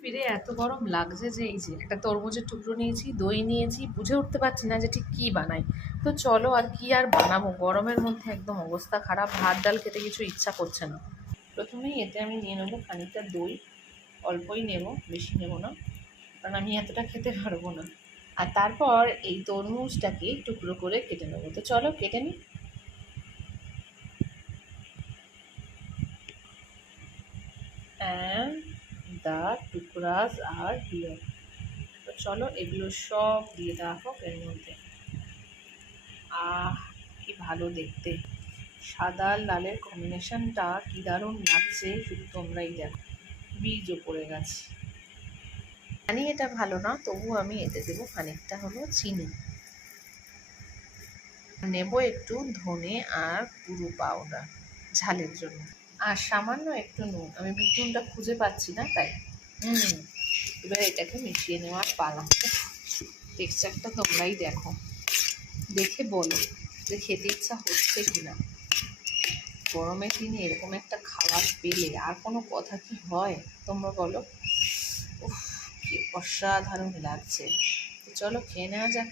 ফিরে এত গরম লাগছে যে এই যে একটা তরমুজের টুকরো নিয়েছি, দই নিয়েছি, বুঝে উঠতে পারছি না যে ঠিক কি বানাই। তো চলো আর কি আর বানাবো, গরমের মধ্যে একদম অবস্থা খারাপ, ভাত ডাল খেতে কিছু ইচ্ছা করছে না। প্রথমেই এতে আমি নিয়ে নেবো খানিকটা দই, অল্পই নেব, বেশি নেব না, কারণ আমি এতটা খেতে পারবো না। আর তারপর এই তরমুজটাকে টুকরো করে কেটে নেবো। তো চলো কেটে নিই। অ্যান্ড দ্য টুকরাস আর হিয়ার। তো চলো এগুলো সব দিয়ে দেওয়া হোক এর মধ্যে। আহ, কি ভালো দেখতে, সাদা আর লালের কম্বিনেশনটা কি দারুণ লাগছে, শুধু তোমরাই দেখো। বীজও পড়ে গেছে, জানি এটা ভালো না, তবু আমি এতে দেবো খানিকটা হলো চিনি, নেব একটু ধনে আর গুঁড়ো পাউডার ঝালের জন্য, আর সামান্য একটু নুন। আমি বিট নুনটা খুঁজে পাচ্ছি না তাই। এবার এটাকে মিশিয়ে নেওয়ার পালা। টেক্সচারটা তোমরাই দেখো, দেখে বলো যে খেতে ইচ্ছা হচ্ছে কিনা। গরমের দিনে এরকম একটা খাবার পেলে আর কোনো কথা কি হয় তোমরা বলো। উফ, কি অসাধারণ লাগছে। তো চলো খেয়ে নেওয়া যাক।